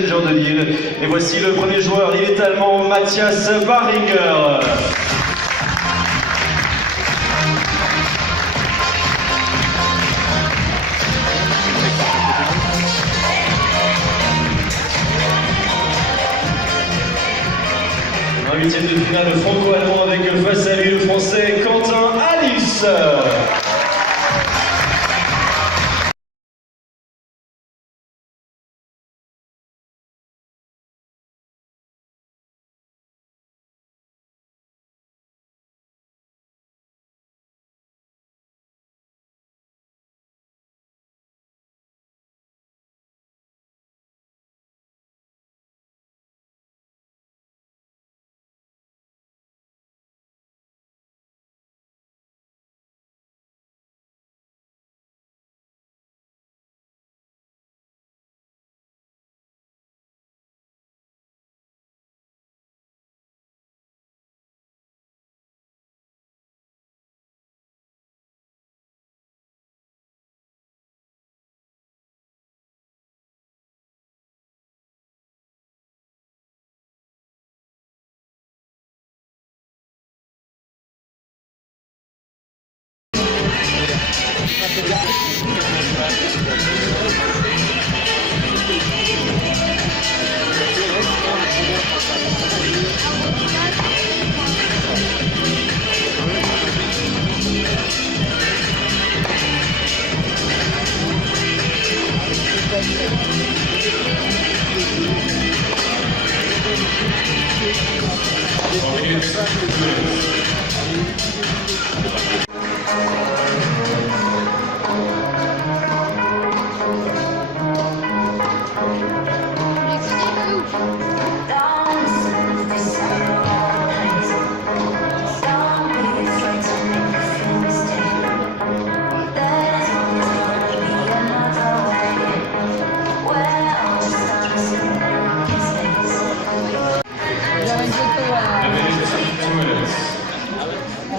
Challenger de Lille. Et voici le premier joueur, il est allemand, Matthias Baringer. Un huitième de finale franco-allemand avec face à lui le français Quentin Alice.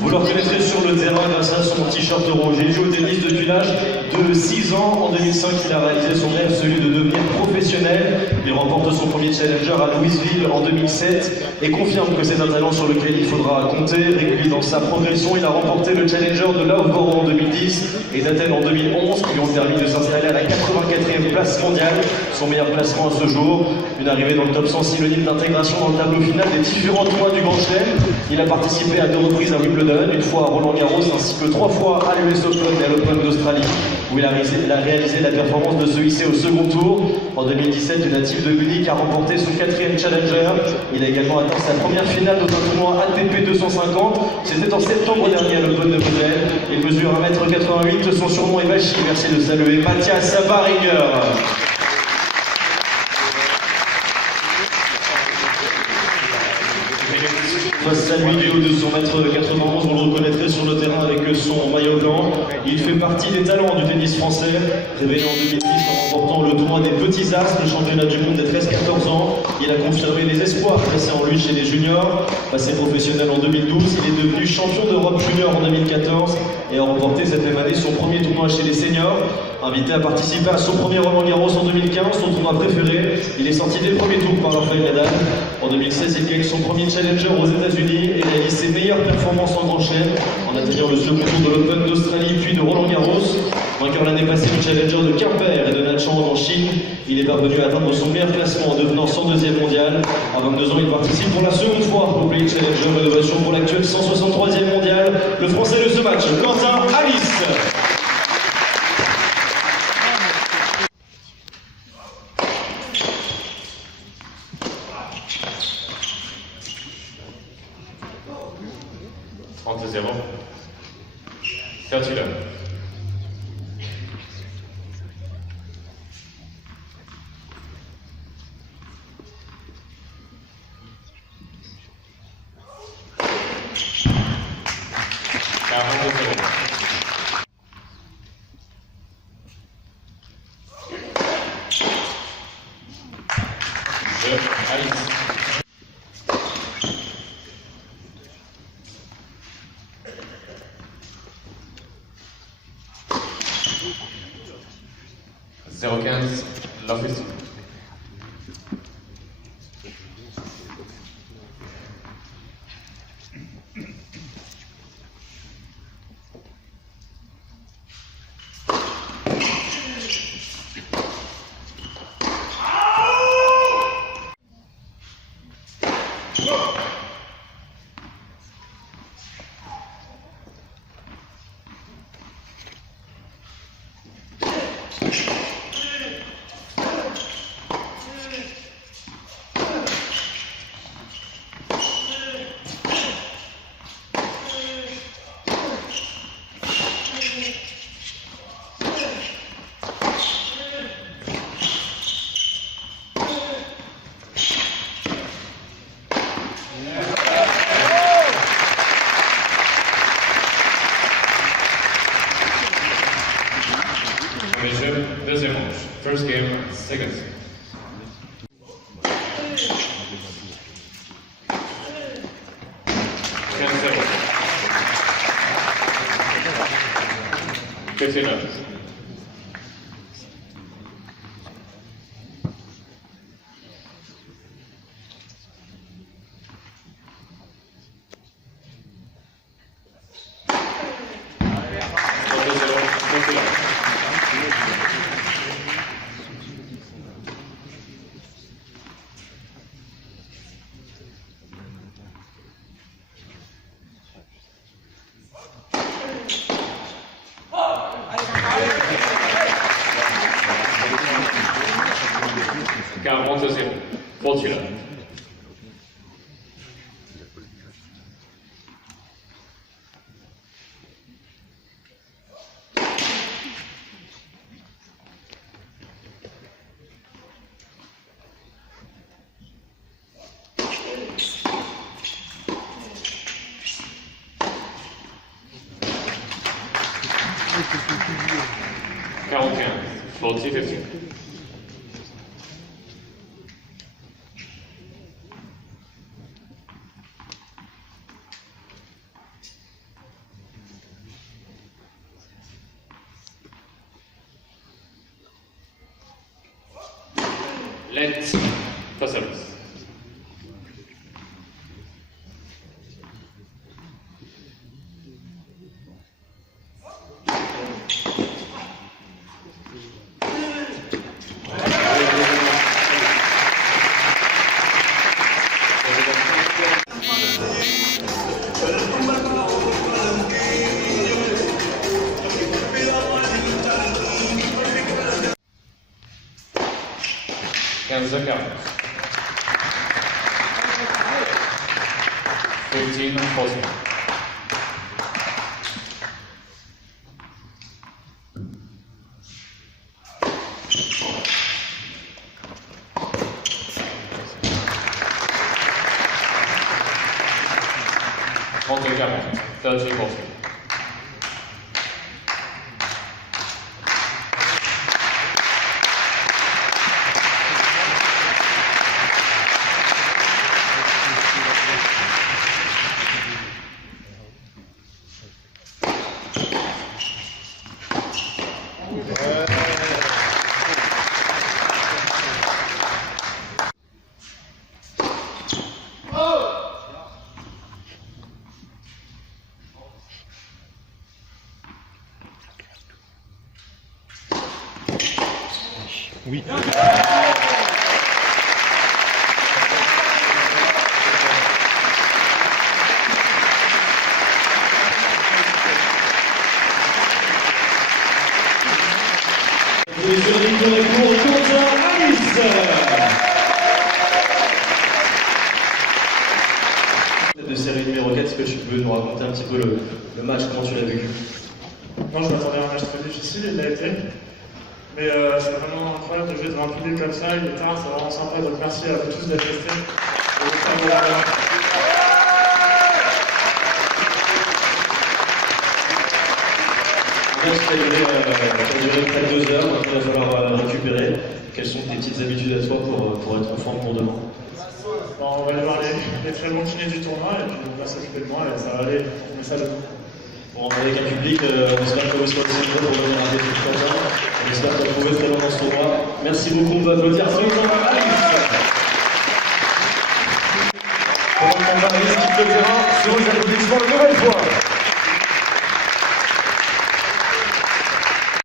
Vous le reconnaîtrez sur le terrain grâce à son t-shirt rouge. Il joue au tennis depuis l'âge de 6 ans. En 2005, il a réalisé son rêve, celui de devenir professionnel. Il remporte son premier challenger à Louisville en 2007 et confirme que c'est un talent sur lequel il faudra compter. Régulier dans sa progression, il a remporté le challenger de Loughborough en 2010 et d'Athènes en 2011 qui lui ont permis de s'installer à la 84e place mondiale, son meilleur classement à ce jour. Une arrivée dans le top 100 synonyme d'intégration dans le tableau final des différents tournois du Grand Chelem. Il a participé à 2 reprises à Wimbledon, une fois à Roland-Garros ainsi que 3 fois à l'US Open et à l'Open d'Australie où il a réalisé la performance de se hisser au second tour. En 2017, le natif de Munich a remporté son 4e challenger. Il a également atteint sa première finale dans un tournoi ATP 250. C'était en septembre dernier à l'Open de Bruxelles. Il mesure 1m88, son surnom est Bachi. Merci de saluer Matthias Baringer. Face à lui, du haut de son mètre 91, on le reconnaîtrait sur le terrain avec son maillot blanc. Il fait partie des talents du tennis français, révélé en 2010 en remportant le tournoi des Petits As, le championnat du monde des 13-14 ans. Il a confirmé les espoirs placés en lui chez les juniors. Passé professionnel en 2012, il est devenu champion d'Europe junior en 2014 et a remporté cette même année son premier tournoi chez les seniors. Invité à participer à son premier Roland-Garros en 2015, son tournoi préféré, il est sorti dès le premier tour par Rafael Nadal. En 2016, il gagne son premier challenger aux États-Unis et réalise ses meilleures performances en Grand Chelem en atteignant le second tour de l'Open d'Australie puis de Roland-Garros. Vainqueur l'année passée du challenger de Quimper et de Nanchang en Chine, il est parvenu à atteindre son meilleur classement en devenant 102e mondial. À 22 ans, il participe pour la seconde fois au Play Challenger Rénovation pour l'actuel 163e mondial. Le français de ce match, Quentin Alice. Fertile. Alice. 015, l'office. Deuxième manche. First game, second. Portugal. Forty-15. Let pas service. Zakar. 15-14. Zakar. 13-14. Oui. De série numéro 4, est-ce que tu peux nous raconter un petit peu le match, comment tu l'as vécu? Non, je m'attendais à un match très difficile, il l'a été. Mais c'est vraiment incroyable de jouer devant un public comme ça, il est tard, c'est vraiment sympa, donc merci à vous tous d'être restés. Ça a duré près de 2 heures, donc il va falloir récupérer. Quelles sont tes petites habitudes à toi pour être en forme pour demain? Bon, on va aller voir les très bons kinés du tournoi et puis on va s'occuper de moi et ça va aller, on met ça demain. Bon, avec un public, on espère que vous serez aussi pour venir à des trucs comme ça. On espère que vous trouver très long dans ce tournoi. Merci beaucoup, on va applaudir Alice. On va aller sur le terrain, sur les applaudissements une nouvelle fois.